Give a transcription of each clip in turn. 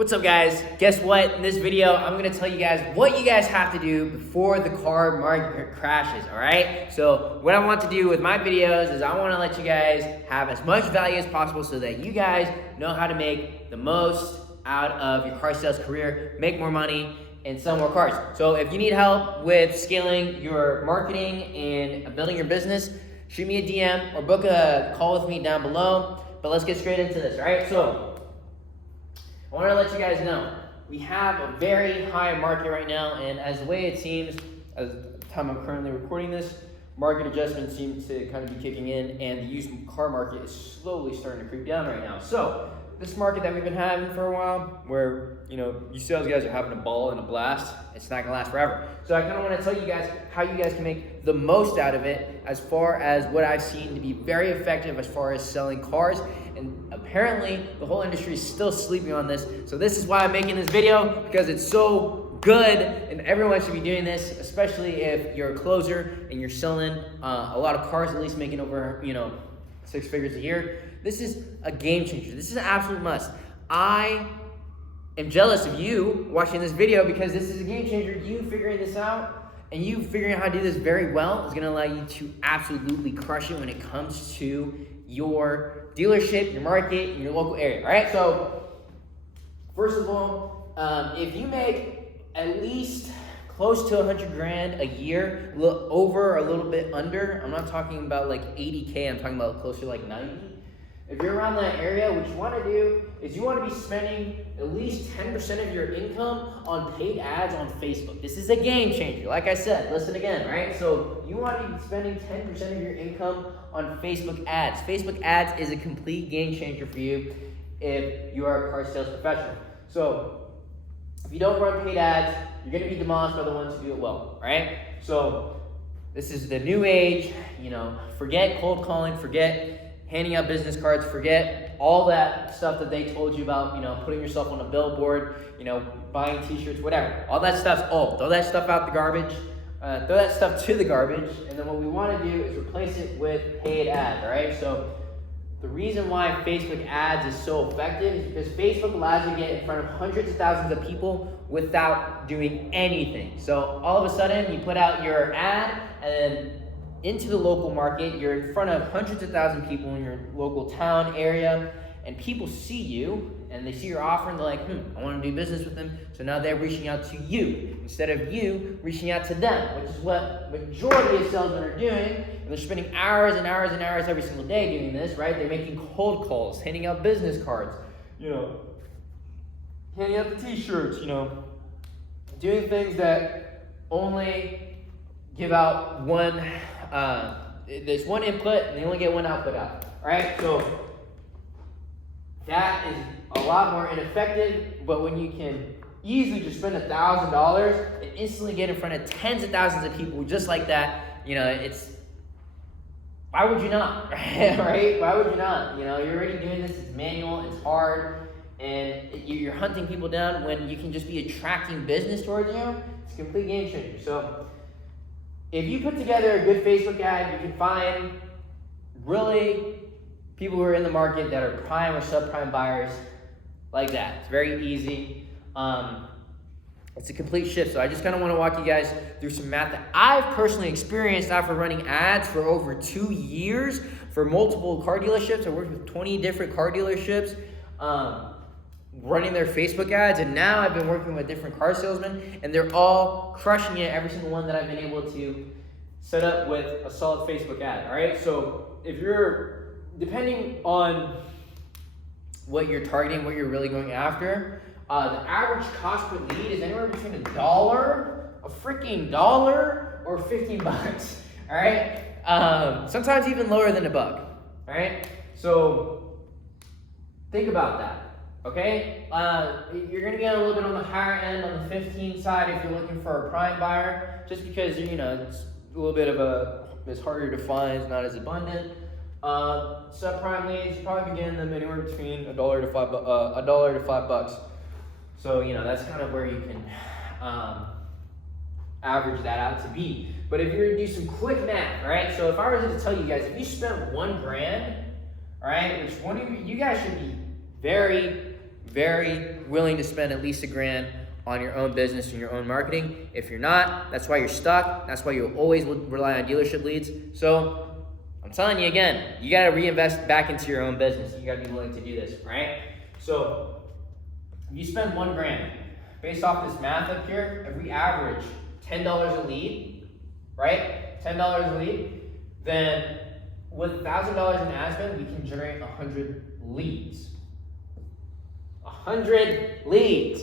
What's up, guys? Guess what? In this video, I'm gonna tell you guys what you guys have to do before the car market crashes, all right? So what I want to do with my videos is I wanna let you guys have as much value as possible so that you guys know how to make the most out of your car sales career, make more money, and sell more cars. So if you need help with scaling your marketing and building your business, shoot me a DM or book a call with me down below. But let's get straight into this, all right? So I want to let you guys know, we have a very high market right now, and as the way it seems, as the time I'm currently recording this, market adjustments seem to kind of be kicking in, and the used car market is slowly starting to creep down right now. So this market that we've been having for a while, where you sales guys are having a ball and a blast, it's not gonna last forever. So I kind of want to tell you guys how you guys can make the most out of it, as far as what I've seen to be very effective as far as selling cars. And apparently the whole industry is still sleeping on this. So this is why I'm making this video, because it's so good and everyone should be doing this, especially if you're a closer and you're selling a lot of cars, at least making over 6 figures a year. This is a game changer. This is an absolute must. I am jealous of you watching this video, because this is a game changer. You figuring this out and you figuring out how to do this very well is going to allow you to absolutely crush it when it comes to your dealership, your market, and your local area. All right, so first of all, if you make at least close to 100 grand a year, a little over, a little bit under, I'm not talking about like 80K, I'm talking about closer to like 90. If you're around that area, what you want to do is you want to be spending at least 10% of your income on paid ads on Facebook. This is a game changer. Like I said, listen again, right? So you want to be spending 10% of your income on Facebook ads. Facebook ads is a complete game changer for you if you are a car sales professional. So if you don't run paid ads, you're going to be demolished by the ones who do it well, right? So this is the new age. Forget cold calling, forget handing out business cards, forget all that stuff that they told you about, putting yourself on a billboard, buying t-shirts, whatever. All that stuff's old. Throw that stuff out the garbage. Throw that stuff to the garbage. And then what we want to do is replace it with paid ads, all right? So the reason why Facebook ads is so effective is because Facebook allows you to get in front of hundreds of thousands of people without doing anything. So all of a sudden, you put out your ad, and then into the local market, you're in front of hundreds of thousands of people in your local town area, and people see you and they see your offer and they're like, I want to do business with them. So now they're reaching out to you instead of you reaching out to them, which is what majority of salesmen are doing. And they're spending hours and hours and hours every single day doing this, right? They're making cold calls, handing out business cards, handing out the t-shirts, doing things that only give out one, there's one input and they only get one output out, right? So that is a lot more ineffective, but when you can easily just spend $1,000 and instantly get in front of tens of thousands of people just like that, it's, why would you not, right? Why would you not? You're already doing this, it's manual, it's hard, and you're hunting people down when you can just be attracting business towards you. It's a complete game changer. So if you put together a good Facebook ad, you can find really people who are in the market that are prime or subprime buyers like that. It's very easy. It's a complete shift. So I just kind of want to walk you guys through some math that I've personally experienced after running ads for over 2 years for multiple car dealerships. I worked with 20 different car dealerships, running their Facebook ads, and now I've been working with different car salesmen, and they're all crushing it, every single one that I've been able to set up with a solid Facebook ad, all right? So if you're, depending on what you're targeting, what you're really going after, the average cost per lead is anywhere between $1, or 15 bucks, all right? Sometimes even lower than $1, all right? So think about that. Okay, you're going to be a little bit on the higher end, on the 15 side, if you're looking for a prime buyer, just because it's a little bit of it's harder to find, it's not as abundant. Subprime leads, you probably be getting them anywhere between $1 to $5. So that's kind of where you can average that out to be. But if you're to do some quick math, right? So if I were to tell you guys, if you spent $1 grand, all right, which one of you guys should be very very willing to spend at least $1,000 on your own business and your own marketing. If you're not, that's why you're stuck. That's why you'll always rely on dealership leads. So I'm telling you again, you gotta reinvest back into your own business. You gotta be willing to do this, right? So if you spend $1,000, based off this math up here, if we average $10 a lead, right? $10 a lead, then with $1,000 in ad spend, we can generate 100 leads. 100 leads.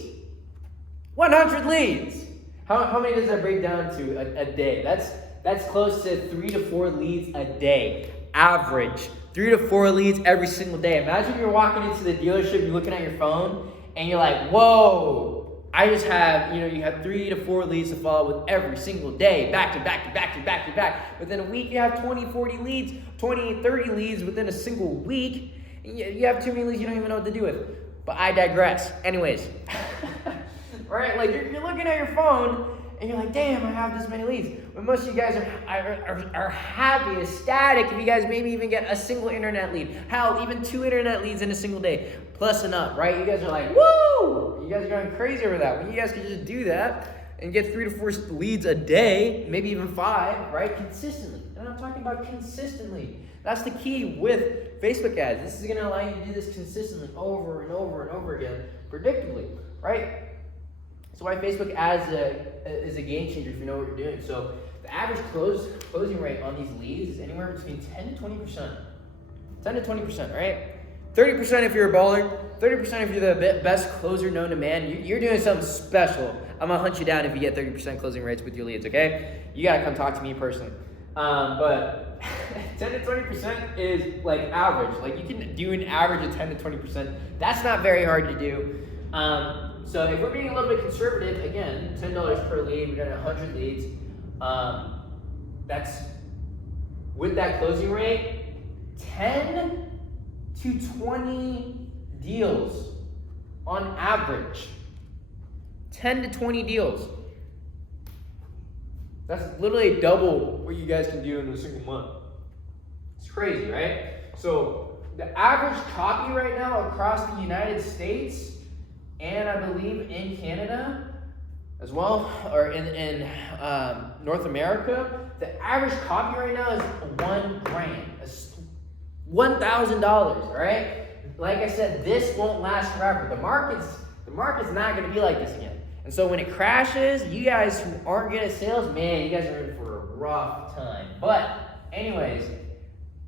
100 leads. How many does that break down to a day? That's close to 3 to 4 leads a day. Average. 3 to 4 leads every single day. Imagine you're walking into the dealership, you're looking at your phone, and you're like, whoa, I just have, you have 3 to 4 leads to follow with every single day, back to back to back to back to back. Within a week, you have 20, 40 leads, 20, 30 leads within a single week. You have too many leads you don't even know what to do with. But I digress. Anyways, right? Like you're looking at your phone and you're like, damn, I have this many leads. But most of you guys are happy, ecstatic if you guys maybe even get a single internet lead. Hell, even 2 internet leads in a single day, plus and up, right? You guys are like, woo! You guys are going crazy over that. When you guys could just do that and get 3 to 4 leads a day, maybe even 5, right? Consistently. And I'm talking about consistently. That's the key with Facebook ads. This is going to allow you to do this consistently over and over and over again, predictably, right? That's why Facebook ads is a game changer if you know what you're doing. So the average closing rate on these leads is anywhere between 10 to 20%. 10 to 20%, right? 30% if you're a baller, 30% if you're the best closer known to man. You're doing something special. I'm going to hunt you down if you get 30% closing rates with your leads, okay? You got to come talk to me personally. But 10 to 20% is like average. Like you can do an average of 10 to 20%. That's not very hard to do. So if we're being a little bit conservative, again, $10 per lead, we got 100 leads. That's with that closing rate, 10 to 20 deals on average. 10 to 20 deals. That's literally double what you guys can do in a single month. It's crazy, right? So the average copy right now across the United States and I believe in Canada as well, or in North America, the average copy right now is $1,000. $1,000, right? Like I said, this won't last forever. The market's not going to be like this again. And so when it crashes, you guys who aren't good at sales, man, you guys are in for a rough time. But anyways,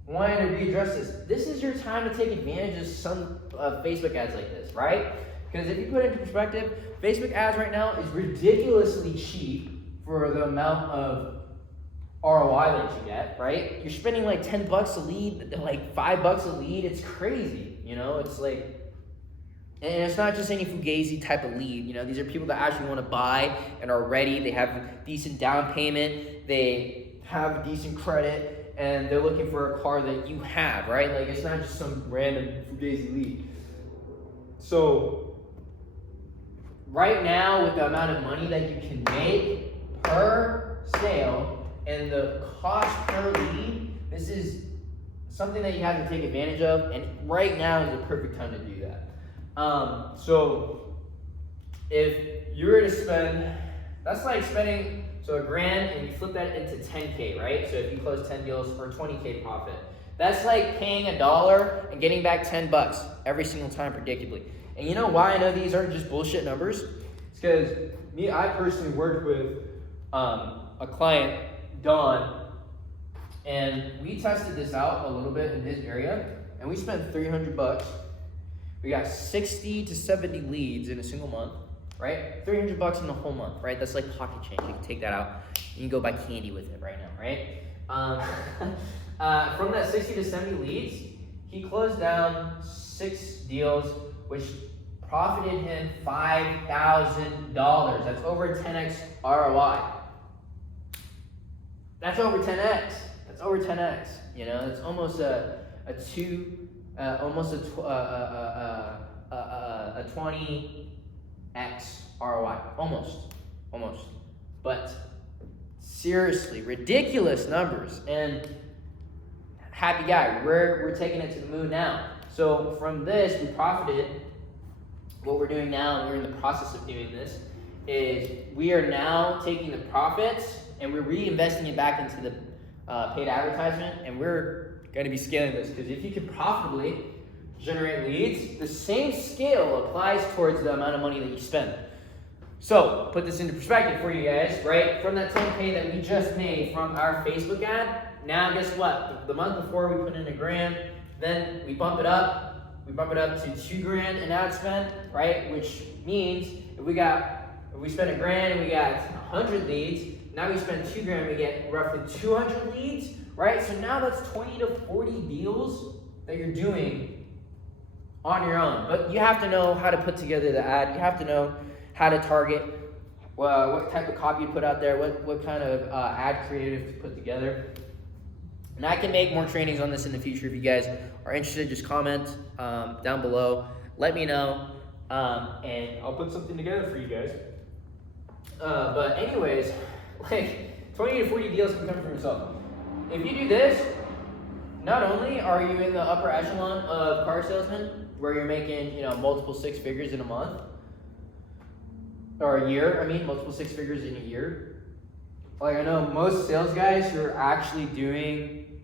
wanting to readdress this. This is your time to take advantage of some Facebook ads like this, right? Because if you put it into perspective, Facebook ads right now is ridiculously cheap for the amount of ROI that you get, right? You're spending like $10 a lead, like $5 a lead. It's crazy, It's like, and it's not just any fugazi type of lead. These are people that actually want to buy and are ready. They have decent down payment. They have decent credit, and they're looking for a car that you have, right? Like it's not just some random fugazi lead. So right now, with the amount of money that you can make per sale and the cost per lead, this is something that you have to take advantage of. And right now is the perfect time to do that. So if you were to spend, that's like spending, so $1,000 and you flip that into 10K, right? So if you close 10 deals for 20K profit, that's like paying $1 and getting back $10 every single time predictably. And you know why I know these aren't just bullshit numbers? It's because I personally worked with a client, Don, and we tested this out a little bit in his area, and we spent $300. We got 60 to 70 leads in a single month, right? $300 in the whole month, right? That's like pocket change. You can take that out. You can go buy candy with it right now, right? From that 60 to 70 leads, he closed down 6 deals, which profited him $5,000. That's over 10x ROI. That's over 10x. That's over 10x. It's almost a 20x ROI. Almost. But seriously, ridiculous numbers. And happy guy. We're taking it to the moon now. So from this, we profited what we're doing now, and we're in the process of doing this, is we are now taking the profits and we're reinvesting it back into the paid advertisement, and we're going to be scaling this, because if you can profitably generate leads, the same scale applies towards the amount of money that you spend. So put this into perspective for you guys, right? From that 10K that we just made from our Facebook ad, now guess what? The month before we put in $1,000, then we bump it up. We bump it up to $2,000 in ad spend, right? Which means if we spend $1,000 and we got 100 leads, now we spend $2,000, we get roughly 200 leads, right? So now that's 20 to 40 deals that you're doing on your own. But you have to know how to put together the ad. You have to know how to target, what type of copy you put out there, what kind of ad creative to put together. And I can make more trainings on this in the future. If you guys are interested, just comment down below. Let me know, and I'll put something together for you guys. But anyways, like 20 to 40 deals can come from yourself. If you do this, not only are you in the upper echelon of car salesmen, where you're making, multiple six figures in a month, or a year, multiple six figures in a year. Like, I know most sales guys who are actually doing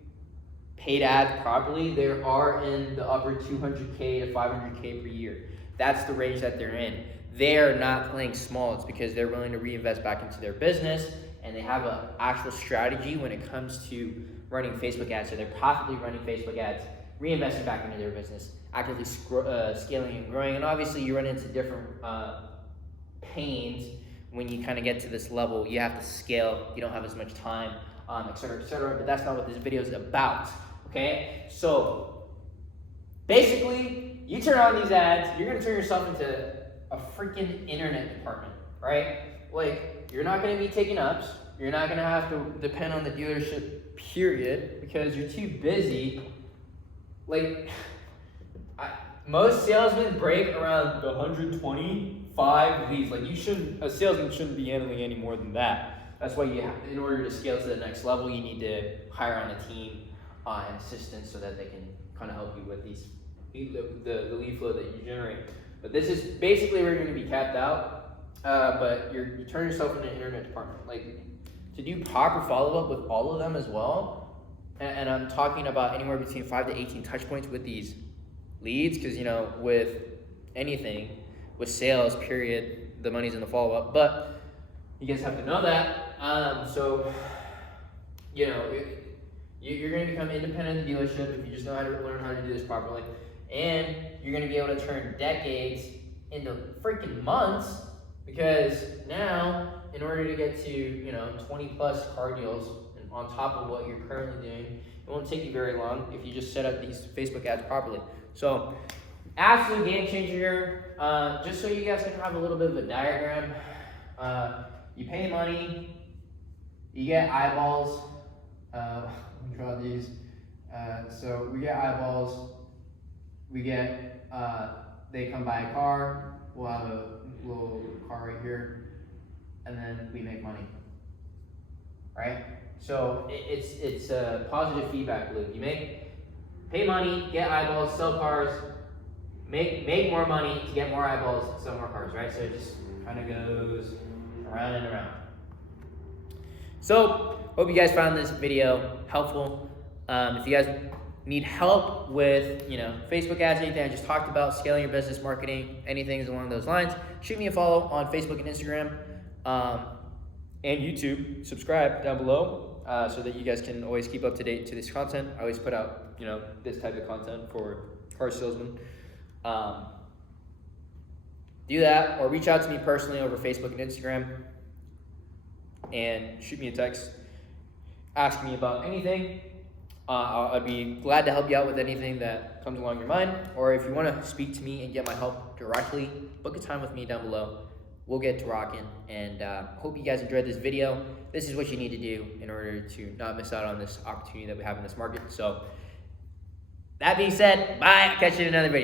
paid ads properly, they are in the upper 200K to 500K per year. That's the range that they're in. They're not playing small. It's because they're willing to reinvest back into their business, and they have an actual strategy when it comes to running Facebook ads. So they're profitably running Facebook ads, reinvesting back into their business, actively scaling and growing. And obviously you run into different pains when you kind of get to this level. You have to scale, you don't have as much time, et cetera, but that's not what this video is about, okay? So basically, you turn on these ads, you're gonna turn yourself into a freaking internet department, right? Like, you're not gonna be taking ups, you're not gonna have to depend on the dealership, period, because you're too busy. Like, most salesmen break around the 125 leads. Like, a salesman shouldn't be handling any more than that. That's why in order to scale to the next level, you need to hire on a team and assistants so that they can kind of help you with the lead flow that you generate. But this is basically where you're going to be capped out. But you turn yourself into an internet department. Like, to do proper follow-up with all of them as well, and I'm talking about anywhere between 5 to 18 touch points with these leads, because with anything, with sales, period, the money's in the follow-up. But you guys have to know that. So you're going to become independent of the dealership if you just know how to learn how to do this properly, and you're going to be able to turn decades into freaking months, because now, in order to get to 20 plus car deals on top of what you're currently doing, it won't take you very long if you just set up these Facebook ads properly. So, absolute game changer. Just so you guys can have a little bit of a diagram, you pay money, you get eyeballs. Let me draw these. So we get eyeballs, we get, they come buy a car, we'll have a little car right here, and then we make money, right? So it's a positive feedback loop. You pay money, get eyeballs, sell cars, make more money to get more eyeballs, sell more cars, right? So it just kind of goes around and around. So hope you guys found this video helpful. If you guys need help with Facebook ads, anything I just talked about, scaling your business, marketing, anything along those lines, shoot me a follow on Facebook and Instagram, and YouTube. Subscribe down below, so that you guys can always keep up to date to this content. I always put out this type of content for car salesmen. Do that, or reach out to me personally over Facebook and Instagram, and shoot me a text, ask me about anything. I'd be glad to help you out with anything that comes along your mind. Or if you want to speak to me and get my help directly, book a time with me down below. We'll get to rocking, and hope you guys enjoyed this video. This is what you need to do in order to not miss out on this opportunity that we have in this market. So that being said, bye. Catch you in another video.